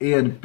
ANP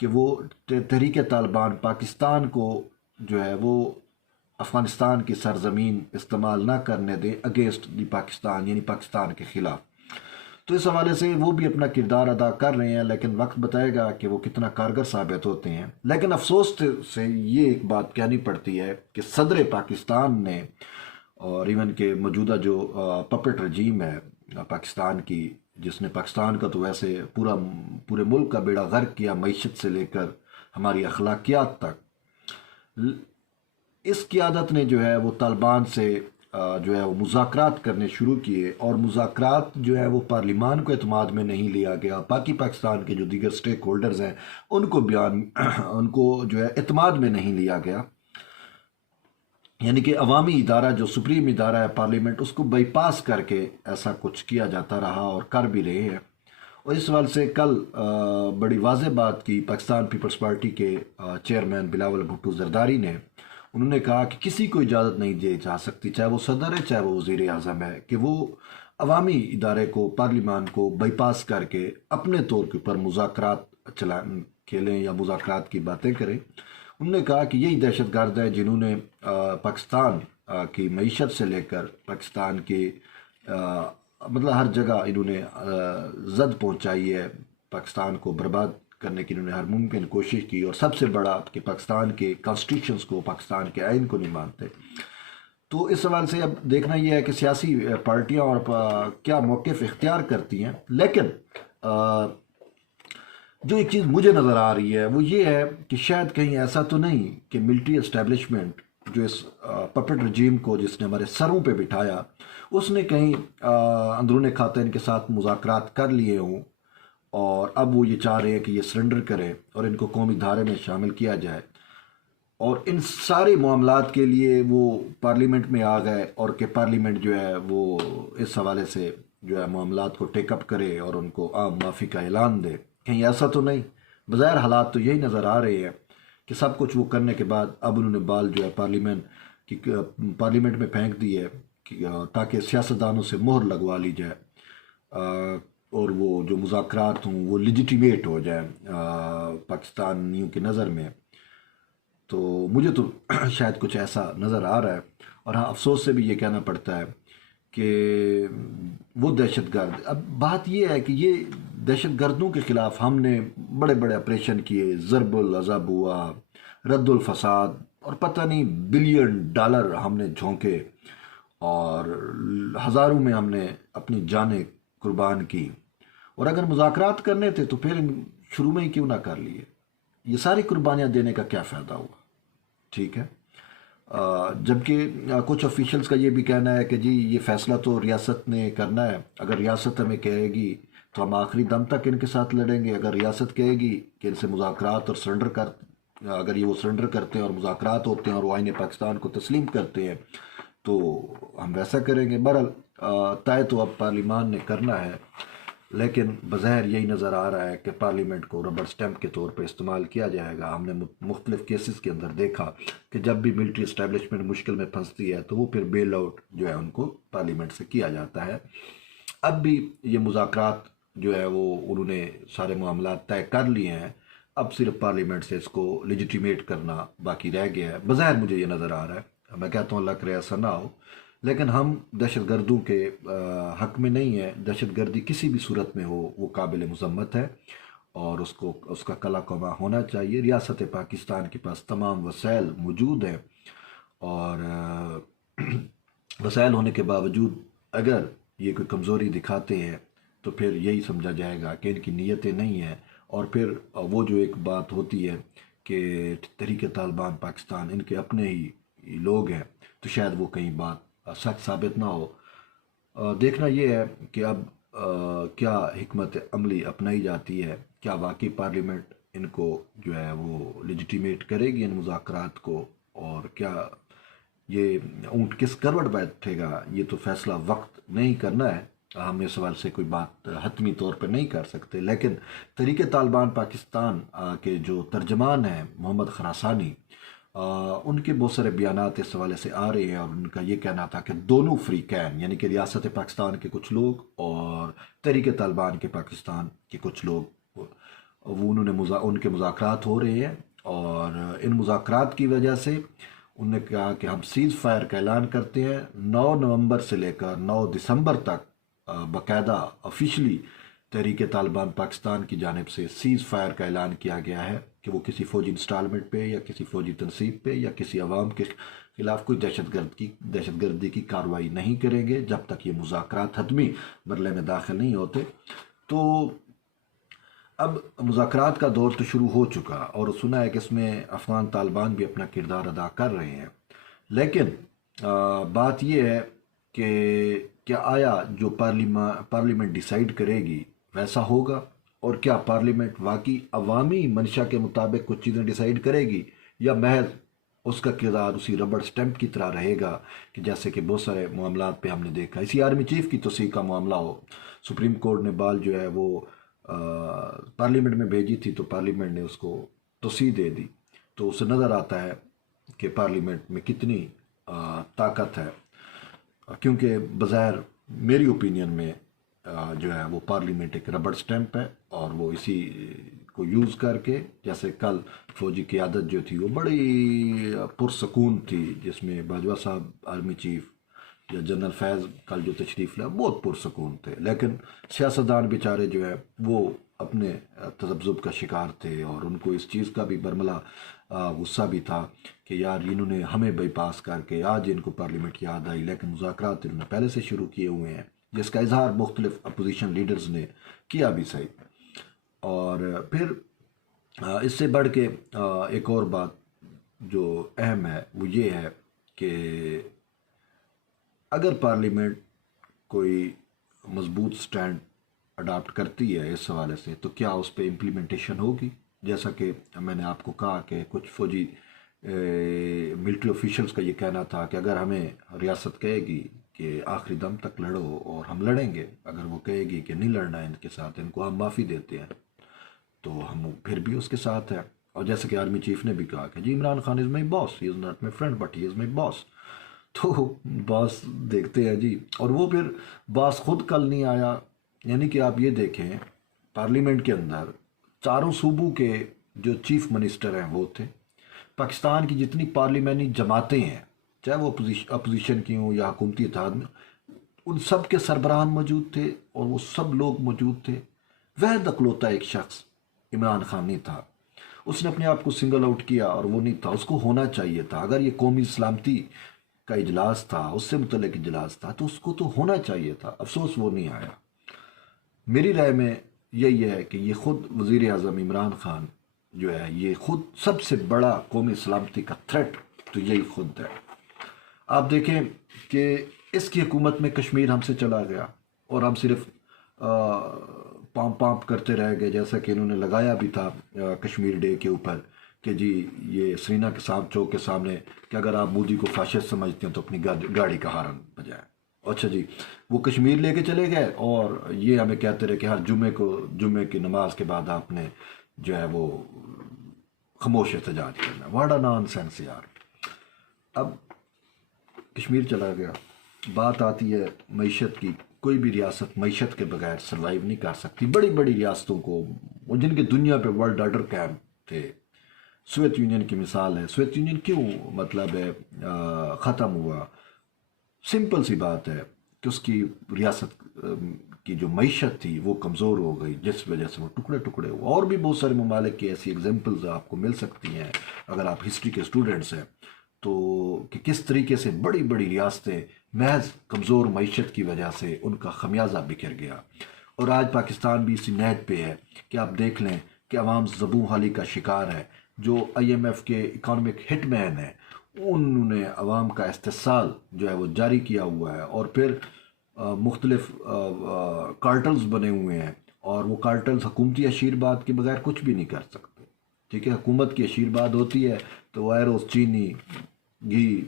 کہ وہ تحریک طالبان پاکستان کو جو ہے وہ افغانستان کی سرزمین استعمال نہ کرنے دے اگینسٹ دی پاکستان، یعنی پاکستان کے خلاف. تو اس حوالے سے وہ بھی اپنا کردار ادا کر رہے ہیں، لیکن وقت بتائے گا کہ وہ کتنا کارگر ثابت ہوتے ہیں. لیکن افسوس سے یہ ایک بات کہنی پڑتی ہے کہ صدر پاکستان نے اور ایون کہ موجودہ جو پپٹ رجیم ہے پاکستان کی، جس نے پاکستان کا تو ویسے پورے ملک کا بیڑا غرق کیا، معیشت سے لے کر ہماری اخلاقیات تک، اس قیادت نے جو ہے وہ طالبان سے جو ہے وہ مذاکرات کرنے شروع کیے، اور مذاکرات جو ہے وہ پارلیمان کو اعتماد میں نہیں لیا گیا. باقی پاکستان کے جو دیگر سٹیک ہولڈرز ہیں ان کو جو ہے اعتماد میں نہیں لیا گیا. یعنی کہ عوامی ادارہ جو سپریم ادارہ ہے پارلیمنٹ، اس کو بائی پاس کر کے ایسا کچھ کیا جاتا رہا اور کر بھی رہے ہیں. اور اس حوالے سے کل بڑی واضح بات کی پاکستان پیپلز پارٹی کے چیئرمین بلاول بھٹو زرداری نے. انہوں نے کہا کہ کسی کو اجازت نہیں دی جا سکتی، چاہے وہ صدر ہے چاہے وہ وزیر اعظم ہے، کہ وہ عوامی ادارے کو، پارلیمان کو بائی پاس کر کے اپنے طور کے اوپر مذاکرات کھیلیں یا مذاکرات کی باتیں کریں. انہوں نے کہا کہ یہی دہشت گرد ہے جنہوں نے پاکستان کی معیشت سے لے کر پاکستان کی مطلب ہر جگہ انہوں نے زد پہنچائی ہے، پاکستان کو برباد کرنے کی انہوں نے ہر ممکن کوشش کی. اور سب سے بڑا کہ پاکستان کے کانسٹیٹیوشنز کو، پاکستان کے آئین کو نہیں مانتے. تو اس سوال سے اب دیکھنا یہ ہے کہ سیاسی پارٹیاں اور کیا موقف اختیار کرتی ہیں. لیکن جو ایک چیز مجھے نظر آ رہی ہے وہ یہ ہے کہ شاید کہیں ایسا تو نہیں کہ ملٹری اسٹیبلشمنٹ جو اس پپٹ رجیم کو جس نے ہمارے سروں پہ بٹھایا، اس نے کہیں اندرون خاتے ان کے ساتھ مذاکرات کر لیے ہوں، اور اب وہ یہ چاہ رہے ہیں کہ یہ سرنڈر کرے اور ان کو قومی دھارے میں شامل کیا جائے. اور ان سارے معاملات کے لیے وہ پارلیمنٹ میں آ گئے، اور کہ پارلیمنٹ جو ہے وہ اس حوالے سے جو ہے معاملات کو ٹیک اپ کرے اور ان کو عام معافی کا اعلان دے. کہیں ایسا تو نہیں؟ بظاہر حالات تو یہی نظر آ رہے ہیں کہ سب کچھ وہ کرنے کے بعد اب انہوں نے بال جو ہے پارلیمنٹ میں پھینک دی ہے تاکہ سیاستدانوں سے مہر لگوا لی جائے اور وہ جو مذاکرات ہوں وہ لیجیٹیمیٹ ہو جائیں پاکستانیوں کی نظر میں. تو مجھے تو شاید کچھ ایسا نظر آ رہا ہے. اور ہاں، افسوس سے بھی یہ کہنا پڑتا ہے کہ وہ دہشت گرد، اب بات یہ ہے کہ یہ دہشت گردوں کے خلاف ہم نے بڑے بڑے آپریشن کیے، ضرب العذاب ہوا، رد الفساد، اور پتہ نہیں $بلین ہم نے جھونکے، اور ہزاروں میں ہم نے اپنی جانیں قربان کی. اور اگر مذاکرات کرنے تھے تو پھر شروع میں ہی کیوں نہ کر لیے؟ یہ ساری قربانیاں دینے کا کیا فائدہ ہوا؟ ٹھیک ہے. جبکہ کچھ آفیشلز کا یہ بھی کہنا ہے کہ جی یہ فیصلہ تو ریاست نے کرنا ہے، اگر ریاست ہمیں کہے گی تو ہم آخری دم تک ان کے ساتھ لڑیں گے، اگر ریاست کہے گی کہ ان سے مذاکرات اور اگر یہ وہ سرنڈر کرتے ہیں اور مذاکرات ہوتے ہیں اور وہ آئین پاکستان کو تسلیم کرتے ہیں تو ہم ویسا کریں گے. بہرحال طے تو اب پارلیمان نے کرنا ہے، لیکن بظاہر یہی نظر آ رہا ہے کہ پارلیمنٹ کو ربڑ سٹیمپ کے طور پہ استعمال کیا جائے گا. ہم نے مختلف کیسز کے اندر دیکھا کہ جب بھی ملٹری اسٹیبلشمنٹ مشکل میں پھنستی ہے تو وہ پھر بیل آؤٹ جو ہے ان کو پارلیمنٹ سے کیا جاتا ہے. اب بھی یہ مذاکرات جو ہے وہ انہوں نے سارے معاملات طے کر لیے ہیں، اب صرف پارلیمنٹ سے اس کو لیجیٹیمیٹ کرنا باقی رہ گیا ہے. بظاہر مجھے یہ نظر آ رہا ہے، میں کہتا ہوں اللہ کرے ایسا نہ ہو، لیکن ہم دہشت گردوں کے حق میں نہیں ہیں. دہشت گردی کسی بھی صورت میں ہو وہ قابل مذمت ہے، اور اس کا کلا کما ہونا چاہیے. ریاست پاکستان کے پاس تمام وسائل موجود ہیں، اور وسائل ہونے کے باوجود اگر یہ کوئی کمزوری دکھاتے ہیں تو پھر یہی سمجھا جائے گا کہ ان کی نیتیں نہیں ہیں. اور پھر وہ جو ایک بات ہوتی ہے کہ تحریک طالبان پاکستان ان کے اپنے ہی لوگ ہیں، تو شاید وہ کہیں بات سچ ثابت نہ ہو. دیکھنا یہ ہے کہ اب کیا حکمت عملی اپنائی جاتی ہے، کیا واقعی پارلیمنٹ ان کو جو ہے وہ لیجیٹیمیٹ کرے گی ان مذاکرات کو، اور کیا یہ اونٹ کس کروٹ بیٹھے گا. یہ تو فیصلہ وقت نہیں کرنا ہے، ہم اس سوال سے کوئی بات حتمی طور پہ نہیں کر سکتے. لیکن تحریک طالبان پاکستان کے جو ترجمان ہیں محمد خراسانی، ان کے بہت سارے بیانات اس حوالے سے آ رہے ہیں، اور ان کا یہ کہنا تھا کہ دونوں فریقین یعنی کہ ریاست پاکستان کے کچھ لوگ اور تحریک طالبان کے پاکستان کے کچھ لوگ وہ ان کے مذاکرات ہو رہے ہیں، اور ان مذاکرات کی وجہ سے انہوں نے کہا کہ ہم سیز فائر کا اعلان کرتے ہیں 9 نومبر سے لے کر 9 دسمبر تک باقاعدہ آفیشلی تحریک طالبان پاکستان کی جانب سے سیز فائر کا اعلان کیا گیا ہے کہ وہ کسی فوجی انسٹالمنٹ پہ یا کسی فوجی تنصیب پہ یا کسی عوام کے خلاف کوئی دہشت گردی کی کارروائی نہیں کریں گے جب تک یہ مذاکرات حتمی مرحلے میں داخل نہیں ہوتے۔ تو اب مذاکرات کا دور تو شروع ہو چکا، اور سنا ہے کہ اس میں افغان طالبان بھی اپنا کردار ادا کر رہے ہیں، لیکن بات یہ ہے کہ کیا آیا جو پارلیمنٹ ڈیسائیڈ کرے گی ویسا ہوگا، اور کیا پارلیمنٹ واقعی عوامی منشا کے مطابق کچھ چیزیں ڈیسائیڈ کرے گی، یا محض اس کا کردار اسی ربڑ سٹیمپ کی طرح رہے گا کہ جیسے کہ بہت سارے معاملات پہ ہم نے دیکھا، اسی آرمی چیف کی توسیع کا معاملہ ہو، سپریم کورٹ نے بال جو ہے وہ پارلیمنٹ میں بھیجی تھی تو پارلیمنٹ نے اس کو توسیع دے دی، تو اسے نظر آتا ہے کہ پارلیمنٹ میں کتنی طاقت ہے، کیونکہ بظاہر میری اوپینین میں جو ہے وہ پارلیمنٹ ایک ربڑ سٹیمپ ہے، اور وہ اسی کو یوز کر کے، جیسے کل فوجی قیادت جو تھی وہ بڑی پرسکون تھی، جس میں باجوہ صاحب آرمی چیف یا جنرل فیض کل جو تشریف لیا بہت پرسکون تھے، لیکن سیاستدان بیچارے جو ہے وہ اپنے تذبذب کا شکار تھے، اور ان کو اس چیز کا بھی برملا غصہ بھی تھا کہ یار انہوں نے ہمیں بائی پاس کر کے آج ان کو پارلیمنٹ یاد آئی، لیکن مذاکرات انہوں نے پہلے سے شروع کیے ہوئے ہیں، جس کا اظہار مختلف اپوزیشن لیڈرز نے کیا بھی صحیح۔ اور پھر اس سے بڑھ کے ایک اور بات جو اہم ہے وہ یہ ہے کہ اگر پارلیمنٹ کوئی مضبوط سٹینڈ اڈاپٹ کرتی ہے اس حوالے سے، تو کیا اس پہ امپلیمنٹیشن ہوگی؟ جیسا کہ میں نے آپ کو کہا کہ کچھ فوجی ملٹری آفیشلز کا یہ کہنا تھا کہ اگر ہمیں ریاست کہے گی کہ آخری دم تک لڑو اور ہم لڑیں گے، اگر وہ کہے گی کہ نہیں لڑنا ہے ان کے ساتھ، ان کو ہم معافی دیتے ہیں، تو ہم پھر بھی اس کے ساتھ ہیں۔ اور جیسے کہ آرمی چیف نے بھی کہا کہ جی Imran Khan is my boss, he is not my friend but he is my boss, تو باس دیکھتے ہیں جی، اور وہ پھر باس خود کل نہیں آیا، یعنی کہ آپ یہ دیکھیں پارلیمنٹ کے اندر چاروں صوبوں کے جو چیف منسٹر ہیں وہ تھے، پاکستان کی جتنی پارلیمانی جماعتیں ہیں چاہے وہ اپوزیشن کی ہوں یا حکومتی اتحاد میں، ان سب کے سربراہان موجود تھے، اور وہ سب لوگ موجود تھے، وہ اکلوتا ایک شخص عمران خان نہیں تھا، اس نے اپنے آپ کو سنگل آؤٹ کیا، اور وہ نہیں تھا، اس کو ہونا چاہیے تھا، اگر یہ قومی سلامتی کا اجلاس تھا، اس سے متعلق اجلاس تھا، تو اس کو تو ہونا چاہیے تھا، افسوس وہ نہیں آیا۔ میری رائے میں یہی ہے کہ یہ خود وزیر اعظم عمران خان جو ہے یہ خود سب سے بڑا قومی سلامتی کا تھریٹ تو یہی خود ہے۔ آپ دیکھیں کہ اس کی حکومت میں کشمیر ہم سے چلا گیا، اور ہم صرف پامپ کرتے رہ گئے، جیسا کہ انہوں نے لگایا بھی تھا کشمیر ڈے کے اوپر کہ جی یہ سرینا کے چوک کے سامنے کہ اگر آپ مودی کو فاشسٹ سمجھتے ہیں تو اپنی گاڑی کا ہارن بجائیں۔ اچھا جی، وہ کشمیر لے کے چلے گئے، اور یہ ہمیں کہتے رہے کہ ہر جمعے کی نماز کے بعد آپ نے جو ہے وہ خاموش احتجاج کرنا۔ واٹ اے نان سینس یار۔ اب کشمیر چلا گیا، بات آتی ہے معیشت کی، کوئی بھی ریاست معیشت کے بغیر سروائیو نہیں کر سکتی، بڑی بڑی ریاستوں کو جن کے دنیا پہ ورلڈ آرڈر قائم تھے، سوویت یونین کی مثال ہے۔ سوویت یونین کیوں مطلب ہے ختم ہوا؟ سمپل سی بات ہے کہ اس کی ریاست کی جو معیشت تھی وہ کمزور ہو گئی، جس وجہ سے وہ ٹکڑے ٹکڑے ہوا۔ اور بھی بہت سارے ممالک کی ایسی ایگزامپلز آپ کو مل سکتی ہیں اگر آپ ہسٹری کے اسٹوڈنٹس ہیں تو، کہ کس طریقے سے بڑی بڑی ریاستیں محض کمزور معیشت کی وجہ سے ان کا خمیازہ بکھر گیا۔ اور آج پاکستان بھی اسی نہج پہ ہے کہ آپ دیکھ لیں کہ عوام زبوں حالی کا شکار ہے، جو IMF کے اکانومک ہٹ مین ہیں انہوں نے عوام کا استحصال جو ہے وہ جاری کیا ہوا ہے، اور پھر مختلف کارٹلز بنے ہوئے ہیں، اور وہ کارٹلز حکومتی اشیرباد کے بغیر کچھ بھی نہیں کر سکتے، ٹھیک ہے؟ حکومت کی اشیرباد ہوتی ہے تو وائرس، چینی، گھی،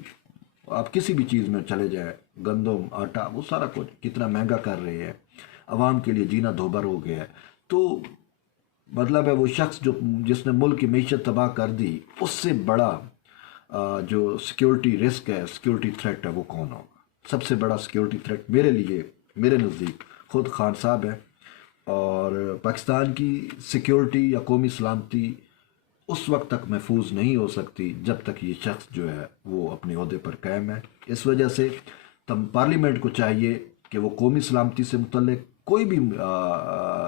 آپ کسی بھی چیز میں چلے جائیں، گندم، آٹا، وہ سارا کچھ کتنا مہنگا کر رہے ہیں، عوام کے لیے جینا دھوبر ہو گیا ہے۔ تو مطلب ہے وہ شخص جس نے ملک کی معیشت تباہ کر دی، اس سے بڑا جو سیکیورٹی رسک ہے، سیکیورٹی تھریٹ ہے، وہ کون ہوگا؟ سب سے بڑا سیکیورٹی تھریٹ میرے لیے، میرے نزدیک خود خان صاحب ہے، اور پاکستان کی سیکیورٹی یا قومی سلامتی اس وقت تک محفوظ نہیں ہو سکتی جب تک یہ شخص جو ہے وہ اپنے عہدے پر قائم ہے۔ اس وجہ سے پارلیمنٹ کو چاہیے کہ وہ قومی سلامتی سے متعلق کوئی بھی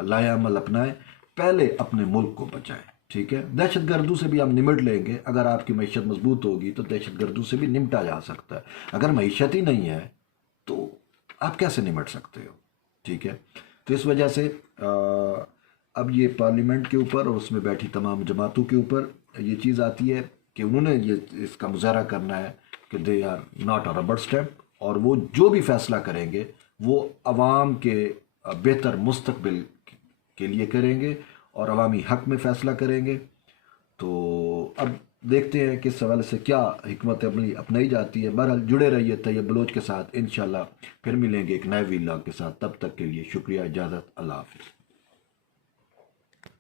لائحہ عمل اپنائیں، پہلے اپنے ملک کو بچائیں، ٹھیک ہے؟ دہشت گردوں سے بھی ہم نمٹ لیں گے، اگر آپ کی معیشت مضبوط ہوگی تو دہشت گردوں سے بھی نمٹا جا سکتا ہے۔ اگر معیشت ہی نہیں ہے تو آپ کیسے نمٹ سکتے ہو، ٹھیک ہے؟ تو اس وجہ سے اب یہ پارلیمنٹ کے اوپر اور اس میں بیٹھی تمام جماعتوں کے اوپر یہ چیز آتی ہے کہ انہوں نے یہ اس کا مظاہرہ کرنا ہے کہ they are not a rubber stamp, اور وہ جو بھی فیصلہ کریں گے وہ عوام کے بہتر مستقبل کے لیے کریں گے اور عوامی حق میں فیصلہ کریں گے۔ تو اب دیکھتے ہیں کہ اس حوالے سے کیا حکمت عملی اپنائی جاتی ہے۔ بہرحال جڑے رہیے طیب بلوچ کے ساتھ، انشاءاللہ پھر ملیں گے ایک نئے ویلاگ کے ساتھ۔ تب تک کے لیے شکریہ، اجازت، اللہ حافظ۔